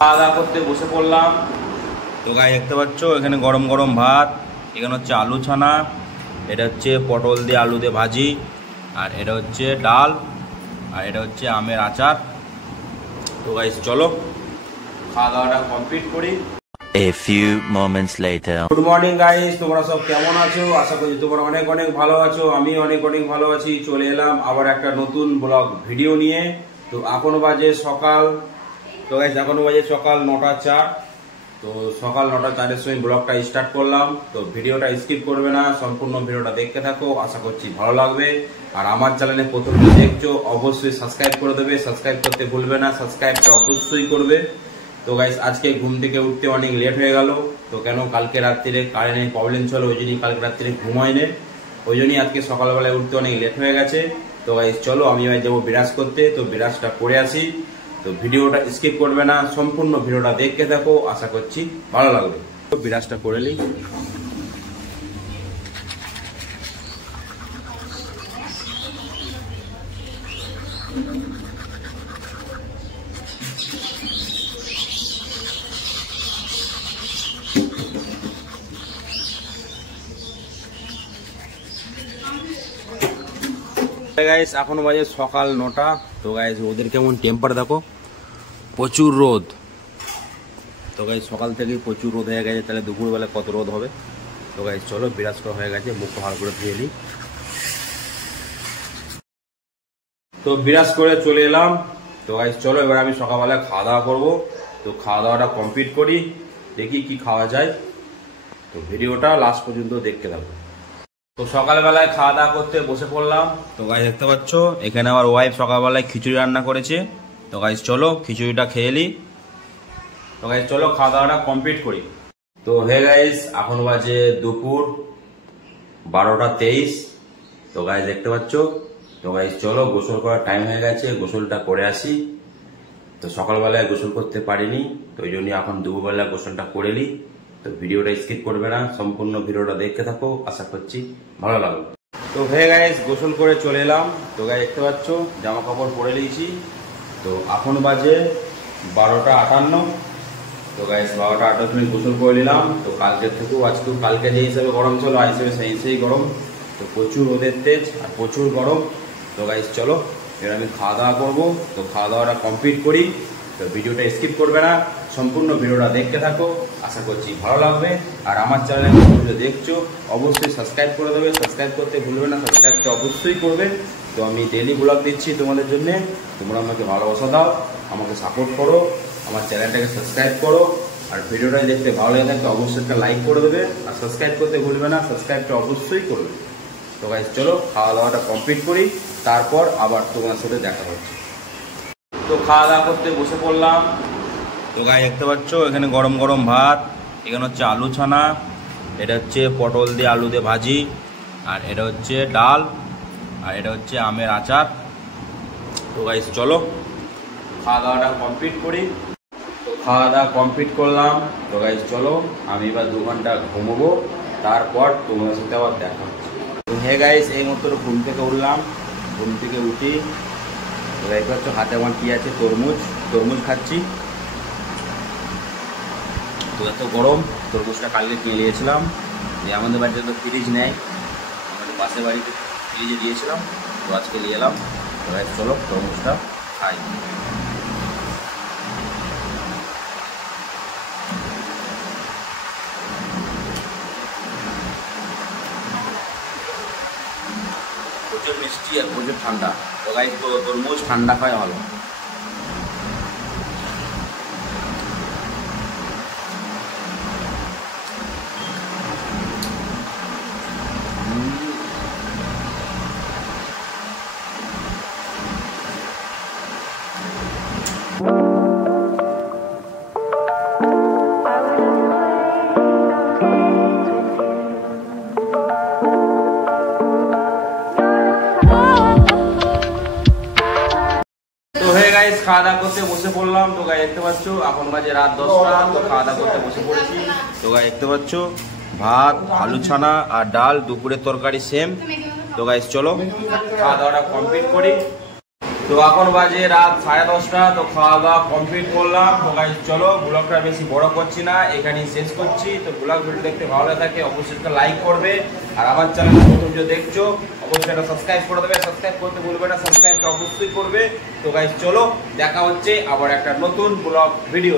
খাওয়া দাওয়া করতে বসে পড়লাম। তো গায়ে দেখতে পাচ্ছ এখানে গরম গরম ভাত, এখানে হচ্ছে আলু ছানা, এটা হচ্ছে পটল দিয়ে আলু দিয়ে ভাজি, আর এটা হচ্ছে ডাল, আর এটা হচ্ছে আমের আচার। তো গাইস চলো খাওয়া দাওয়াটা কমপ্লিট করি। A few moments later. Good morning guys, তোমরা সব কেমন আছো? আশা করি তোমরা অনেক অনেক ভালো আছো। আমি অনেক অনেক ভালো আছি। চলে এলাম আবার একটা নতুন ব্লগ ভিডিও নিয়ে। তো এখন বাজে সকাল, তো গাইস এখন বাজে সকাল 9:04। তো সকাল 9:04-এর সময় ব্লগটা স্টার্ট করলাম। তো ভিডিওটা স্কিপ করবে না, সম্পূর্ণ ভিডিওটা দেখতে থাকো, আশা করছি ভালো লাগবে। আর আমার চ্যানেলে প্রথম দেখছো অবশ্যই সাবস্ক্রাইব করে দেবে, সাবস্ক্রাইব করতে ভুলবে না, সাবস্ক্রাইবটা অবশ্যই করবে। তো গাইস আজকে ঘুম থেকে উঠতে অনেক লেট হয়ে গেল। তো কেন, কালকে রাত্রিরে কারেন্টের প্রবলেম ছিল, ওই জন্যই কালকে রাত্রিরে ঘুম হয়নি, ওই জন্যই আজকে সকালবেলায় উঠতে অনেক লেট হয়ে গেছে। তো গাইস চলো আমি যাবো বিরাজ করতে, তো বিরাজটা করে আসি। তো ভিডিওটা স্কিপ করবে না, সম্পূর্ণ ভিডিওটা দেখতে থাকো, আশা করছি ভালো লাগবে। তো বিরাজটা করে নিই। গাইস এখন বাজে সকাল 9টা। তো গাইস ওদের কেমন টেম্পার দেখো, প্রচুর রোদ। তো গাইস সকাল থেকেই প্রচুর রোদ হয়ে গেছে, তাহলে দুপুরবেলা কত রোদ হবে। তো গাইস চলো বিরাজ করা হয়ে গেছে, মুখটা ভালো করে ধুয়ে নিই। তো বিরাজ করে চলে এলাম। তো গাইস চলো এবার আমি সকালবেলা খাওয়া দাওয়া করবো। তো খাওয়া দাওয়াটা কমপ্লিট করি, দেখি কি খাওয়া যায়। তো ভিডিওটা লাস্ট পর্যন্ত দেখতে থাকো। তো সকালবেলায় খাওয়া দাওয়া করতে বসে পড়লাম। তো গাইস দেখতে পাচ্ছ এখানে আমার ওয়াইফ সকালবেলায় খিচুড়ি রান্না করেছে। তো গাইস চলো খিচুড়িটা খেয়ে নিই। তো গাইস চলো খাওয়া দাওয়াটা কমপ্লিট করি। তো হে গাইস এখন বাজে দুপুর 12:23। তো গাইস দেখতে পাচ্ছ। তো গাইস চলো গোসল করার টাইম হয়ে গেছে, গোসলটা করে আসি। তো সকালবেলায় গোসল করতে পারিনি, তো ওই জন্য এখন দুপুরবেলা গোসলটা করে নিই। তো ভিডিওটা স্কিপ করবে না, সম্পূর্ণ ভিডিওটা দেখতে থাকো, আশা করছি ভালো লাগবে। তো হে গাইস গোসল করে চলে এলাম। তো গাইস দেখতে পাচ্ছ জামা কাপড় পরে নিয়েছি। তো এখন বাজে 12:58। তো গাইস 12:58 মিনিট গোসল করে নিলাম। তো কালকের থেকেও আজকেও, কালকে যে হিসাবে গরম ছিল আজ হিসেবে সেই গরম। তো প্রচুর রোদের তেজ আর প্রচুর গরম। তো গাইস চলো এবার আমি খাওয়া দাওয়া করবো। তো খাওয়া দাওয়াটা কমপ্লিট করি। তো ভিডিওটা স্কিপ করবে না, সম্পূর্ণ ভিডিওটা দেখতে থাকো, আশা করছি ভালো লাগবে। আর আমার চ্যানেলে ভিডিও দেখছো অবশ্যই সাবস্ক্রাইব করে দেবে, সাবস্ক্রাইব করতে ভুলবে না, সাবস্ক্রাইবটা অবশ্যই করবে। তো আমি ডেইলি ব্লগ দিচ্ছি তোমাদের জন্য, তোমরা আমাকে ভালোবাসা দাও, আমাকে সাপোর্ট করো, আমার চ্যানেলটাকে সাবস্ক্রাইব করো। আর ভিডিওটা দেখতে ভালো লেগে থাকলে অবশ্যই একটা লাইক করে দেবে, আর সাবস্ক্রাইব করতে ভুলবে না, সাবস্ক্রাইবটা অবশ্যই করবে। তো গাইস চলো খাওয়া দাওয়াটা কমপ্লিট করি, তারপর আবার তোমার সাথে দেখা হচ্ছে। তো খাওয়া দাওয়া করতে বসে পড়লাম। তো গাইস দেখতে পাচ্ছ এখানে গরম গরম ভাত, এখানে হচ্ছে আলু ছানা, এটা হচ্ছে পটল দিয়ে আলু দিয়ে ভাজি, আর এটা হচ্ছে ডাল, আর এটা হচ্ছে আমের আচার। তো গাইস চলো খাওয়া দাওয়াটা কমপ্লিট করি। তো খাওয়া দাওয়া কমপ্লিট করলাম। তো গাইস চলো আমি এবার 2 ঘন্টা ঘুমোবো, তারপর তোমার সাথে আবার দেখা হচ্ছে। তো হে গাইস এই মতো ঘুম থেকে উঠলাম। ঘুম থেকে উঠি, তো দেখতে পাচ্ছ হাতে আমার কি আছে, তরমুজ খাচ্ছি। তো এত গরম, তরমুজটা কালকে কিনে নিয়েছিলাম। যে আমাদের বাড়িতে তো ফ্রিজ নেই, আমাদের পাশের বাড়িতে ফ্রিজে দিয়েছিলাম, তো আজকে নিয়ে এলাম। তো গাইস চলো তরমুজটা খাই। প্রচুর মিষ্টি আর প্রচুর ঠান্ডা। তো গাইস তো তরমুজ ঠান্ডা খাওয়া ভালো। খাওয়া দাওয়া করতে বসে পড়লাম। তো গায়ে দেখতে পাচ্ছ এখন বাজে রাত 10টা। তো খাওয়া দাওয়া করতে বসে পড়েছি। তো গায়ে দেখতে পাচ্ছ ভাত, আলু ছানা আর ডাল, দুপুরের তরকারি সেম। তো গাইস চলো খাওয়া দাওয়াটা কমপ্লিট করি। তো এখন বাজে রাত 10:30। তো খাওয়া দাওয়া কমপ্লিট করলাম। তো গাইস চলো, ব্লগটা বেশি বড় করছি না, এখানেই শেষ করছি। তো ব্লগ ভিডিও দেখতে ভালো লাগে অবশ্যই একটা লাইক করবে, আর আমার চ্যানেল প্রথম যে দেখছো অবশ্যই একটা সাবস্ক্রাইব করে দেবে। সাবস্ক্রাইব করতে ভুলবে না, সাবস্ক্রাইবটা অবশ্যই করবে। তো গাইস চলো, দেখা হচ্ছে আবার একটা নতুন ব্লগ ভিডিও।